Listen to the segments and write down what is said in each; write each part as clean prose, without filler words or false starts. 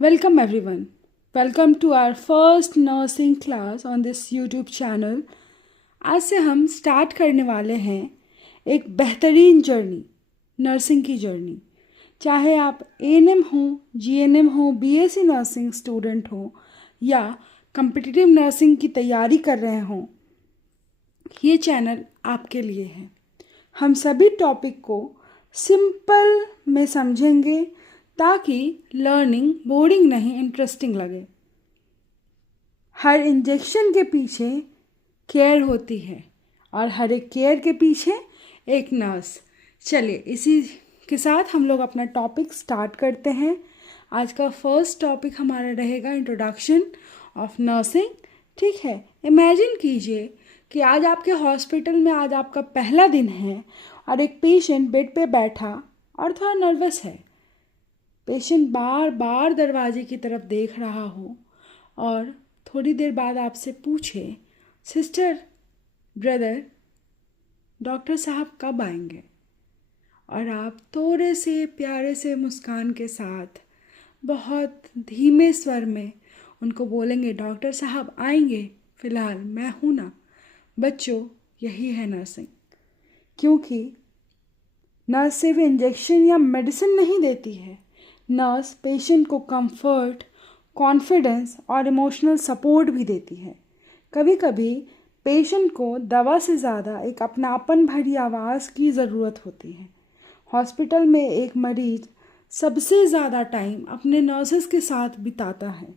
Welcome everyone. Welcome to our first nursing class on this YouTube channel. आज से हम start करने वाले हैं एक बेहतरीन जर्नी, नर्सिंग की जर्नी। चाहे आप एएनएम हो, जीएनएम हो, बीएससी नर्सिंग स्टूडेंट हो या कम्पिटिटिव नर्सिंग की तैयारी कर रहे हों, ये चैनल आपके लिए है। हम सभी टॉपिक को सिंपल में समझेंगे ताकि लर्निंग बोरिंग नहीं, इंटरेस्टिंग लगे। हर इंजेक्शन के पीछे केयर होती है और हर एक केयर के पीछे एक नर्स। चलिए इसी के साथ हम लोग अपना टॉपिक स्टार्ट करते हैं। आज का फर्स्ट टॉपिक हमारा रहेगा इंट्रोडक्शन ऑफ नर्सिंग। ठीक है, इमेजिन कीजिए कि आज आपके हॉस्पिटल में आज आपका पहला दिन है और एक पेशेंट बेड पे बैठा और थोड़ा नर्वस है। पेशेंट बार बार दरवाजे की तरफ देख रहा हो और थोड़ी देर बाद आपसे पूछे, सिस्टर, ब्रदर, डॉक्टर साहब कब आएंगे? और आप थोड़े से प्यारे से मुस्कान के साथ बहुत धीमे स्वर में उनको बोलेंगे, डॉक्टर साहब आएंगे, फ़िलहाल मैं हूँ ना। बच्चों, यही है नर्सिंग। क्योंकि नर्स सिर्फ इंजेक्शन या मेडिसिन नहीं देती है। नर्स पेशेंट को कंफर्ट, कॉन्फिडेंस और इमोशनल सपोर्ट भी देती है। कभी कभी पेशेंट को दवा से ज़्यादा एक अपनापन भरी आवाज़ की ज़रूरत होती है। हॉस्पिटल में एक मरीज सबसे ज़्यादा टाइम अपने नर्सेस के साथ बिताता है,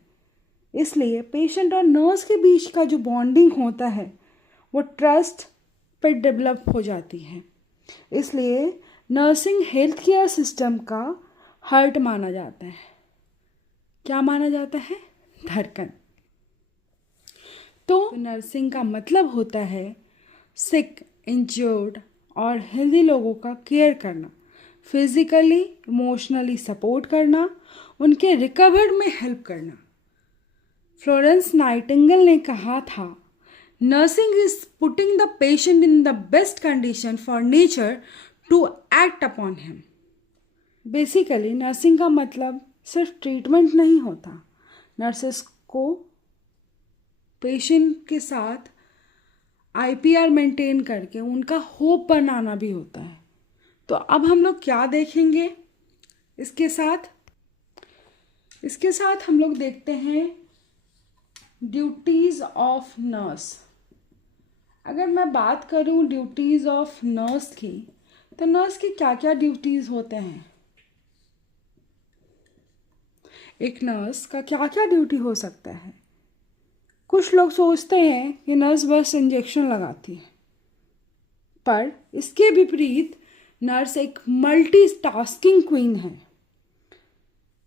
इसलिए पेशेंट और नर्स के बीच का जो बॉन्डिंग होता है वो ट्रस्ट पर डेवलप हो जाती है। इसलिए नर्सिंग हेल्थ केयर सिस्टम का हार्ट माना जाता है। क्या माना जाता है? धड़कन। तो नर्सिंग का मतलब होता है सिक, इंजर्ड और हेल्दी लोगों का केयर करना, फिजिकली, इमोशनली सपोर्ट करना, उनके रिकवर में हेल्प करना। फ्लोरेंस नाइटिंगेल ने कहा था, nursing is putting the patient in the best condition for nature to act upon him. Basically nursing का मतलब सिर्फ ट्रीटमेंट नहीं होता। नर्सेस को पेशेंट के साथ आईपीआर मेंटेन करके उनका होप बनाना भी होता है। तो अब हम लोग क्या देखेंगे इसके साथ हम लोग देखते हैं ड्यूटीज़ ऑफ नर्स। अगर मैं बात करूं ड्यूटीज़ ऑफ नर्स की, तो नर्स की क्या क्या ड्यूटीज़ होते हैं? एक नर्स का क्या क्या ड्यूटी हो सकता है? कुछ लोग सोचते हैं कि नर्स बस इंजेक्शन लगाती है, पर इसके विपरीत नर्स एक मल्टीटास्किंग क्वीन है।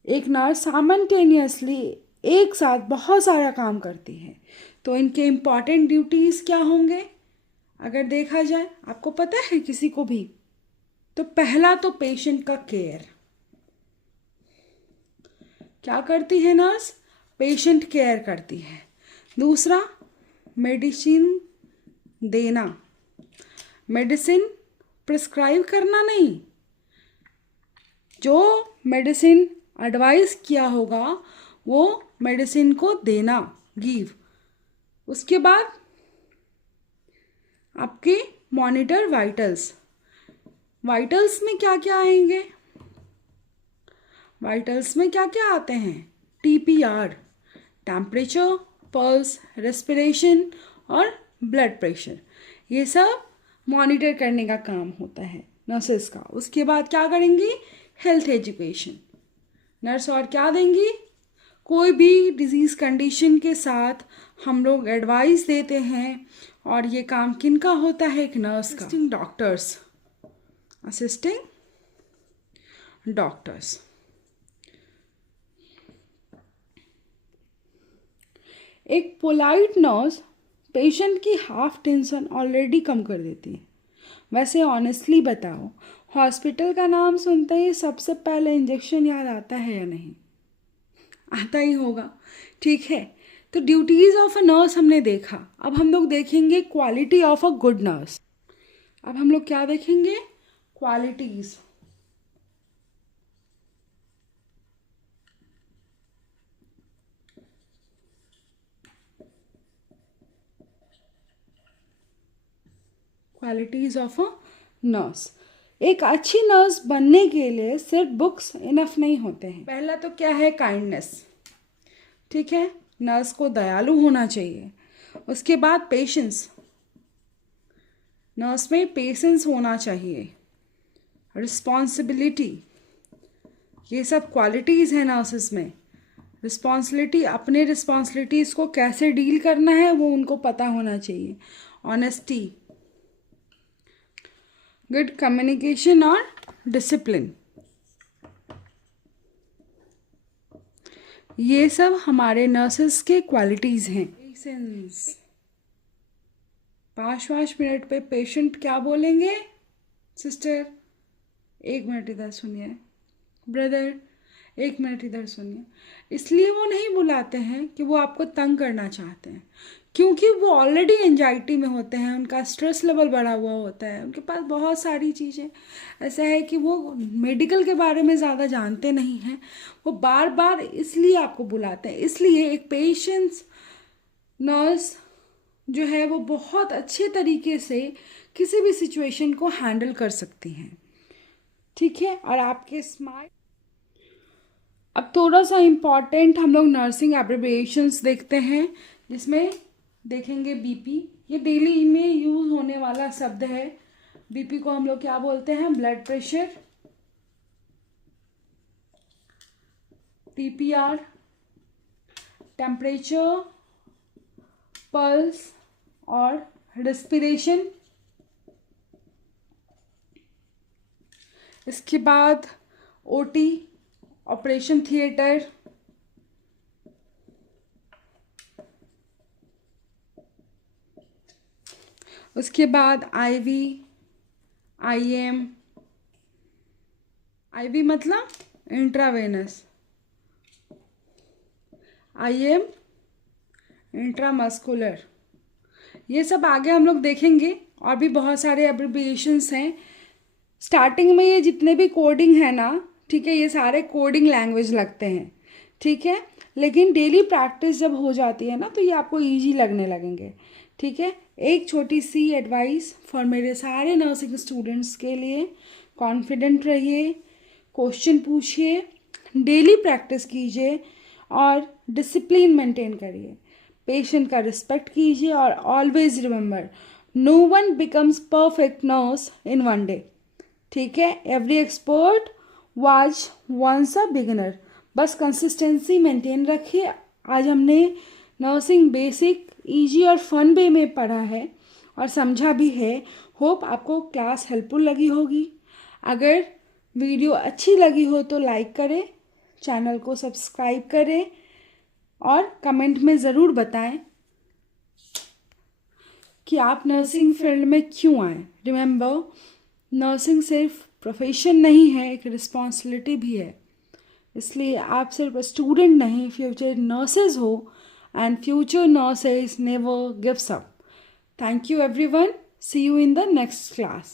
एक नर्स साइमल्टेनियसली एक साथ बहुत सारा काम करती है। तो इनके इम्पॉर्टेंट ड्यूटीज़ क्या होंगे अगर देखा जाए? आपको पता है किसी को भी? तो पहला तो पेशेंट का केयर। क्या करती है नर्स? पेशेंट केयर करती है। दूसरा, मेडिसिन देना। मेडिसिन प्रिस्क्राइब करना नहीं, जो मेडिसिन एडवाइस किया होगा वो मेडिसिन को देना, गिव। उसके बाद आपके मॉनिटर वाइटल्स। वाइटल्स में क्या क्या आएंगे? वाइटल्स में क्या क्या आते हैं? टीपीआर, टेम्परेचर, पल्स, रेस्पिरेशन और ब्लड प्रेशर। ये सब मॉनिटर करने का काम होता है नर्सेस का। उसके बाद क्या करेंगी? Health education. नर्स और क्या देंगी? कोई भी डिजीज़ कंडीशन के साथ हम लोग एडवाइस देते हैं, और ये काम किनका होता है? एक नर्स का। Assisting doctors. एक पोलाइट नर्स पेशेंट की हाफ टेंशन ऑलरेडी कम कर देती है। वैसे ऑनेस्टली बताओ, हॉस्पिटल का नाम सुनते ही सबसे पहले इंजेक्शन याद आता है या नहीं? आता ही होगा। ठीक है, तो ड्यूटीज़ ऑफ अ नर्स हमने देखा। अब हम लोग देखेंगे quality of a good nurse. अब हम लोग क्या देखेंगे? Qualities. Qualities of a nurse. एक अच्छी नर्स बनने के लिए सिर्फ बुक्स इनफ नहीं होते हैं। पहला तो क्या है, काइंडनेस, ठीक है, नर्स को दयालु होना चाहिए। उसके बाद पेशेंस, नर्स में पेशेंस होना चाहिए। रिस्पॉन्सिबिलिटी, ये सब क्वालिटीज़ हैं नर्सेस में। रिस्पॉन्सिबिलिटी, अपने रिस्पॉन्सिबिलिटीज़ को कैसे डील करना है वो उनको पता होना चाहिए। ऑनेस्टी, गुड कम्युनिकेशन और डिसिप्लिन, ये सब हमारे नर्सेस के क्वालिटीज़ हैं। पेशेंस, 5 मिनट पे पेशेंट क्या बोलेंगे, सिस्टर 1 मिनट इधर सुनिए, ब्रदर 1 मिनट इधर सुनिए। इसलिए वो नहीं बुलाते हैं कि वो आपको तंग करना चाहते हैं, क्योंकि वो ऑलरेडी एंजाइटी में होते हैं, उनका स्ट्रेस लेवल बढ़ा हुआ होता है, उनके पास बहुत सारी चीज़ें, ऐसा है कि वो मेडिकल के बारे में ज़्यादा जानते नहीं हैं। वो बार बार इसलिए आपको बुलाते हैं। इसलिए एक पेशेंस नर्स जो है वो बहुत अच्छे तरीके से किसी भी सिचुएशन को हैंडल कर सकती हैं, ठीक है। और आपके स्माइल, अब थोड़ा सा इम्पॉर्टेंट हम लोग नर्सिंग एब्रिविएशंस देखते हैं, जिसमें देखेंगे बीपी, ये डेली में यूज़ होने वाला शब्द है। बीपी को हम लोग क्या बोलते हैं, blood pressure. PPR, temperature, pulse और रेस्पिरेशन। इसके बाद ओटी, ऑपरेशन थिएटर। उसके बाद आईवी, आईएम, आईवी मतलब इंट्रावेनस, आईएम इंट्रामस्कुलर। ये सब आगे हम लोग देखेंगे, और भी बहुत सारे एब्रिविएशंस हैं। स्टार्टिंग में ये जितने भी कोडिंग है ना, ठीक है, ये सारे कोडिंग लैंग्वेज लगते हैं, ठीक है, लेकिन डेली प्रैक्टिस जब हो जाती है ना तो ये आपको इजी लगने लगेंगे, ठीक है। एक छोटी सी एडवाइस फॉर मेरे सारे नर्सिंग स्टूडेंट्स के लिए, कॉन्फिडेंट रहिए, क्वेश्चन पूछिए, डेली प्रैक्टिस कीजिए और डिसिप्लिन मेंटेन करिए, पेशेंट का रिस्पेक्ट कीजिए, और always remember, no one becomes perfect nurse in one day, ठीक है। Every expert was once a beginner. बस कंसिस्टेंसी मेंटेन रखिए। आज हमने नर्सिंग बेसिक, इजी और फन वे में पढ़ा है और समझा भी है। होप आपको क्लास हेल्पफुल लगी होगी। अगर वीडियो अच्छी लगी हो तो लाइक करें, चैनल को सब्सक्राइब करें और कमेंट में ज़रूर बताएं कि आप नर्सिंग फील्ड में क्यों आए। रिमेंबर, नर्सिंग सिर्फ प्रोफेशन नहीं है, एक रिस्पॉन्सिबिलिटी भी है। इसलिए आप सिर्फ स्टूडेंट नहीं, फ्यूचर नर्सेज हो, and future nurses never gives up. Thank you everyone. See you in the next class.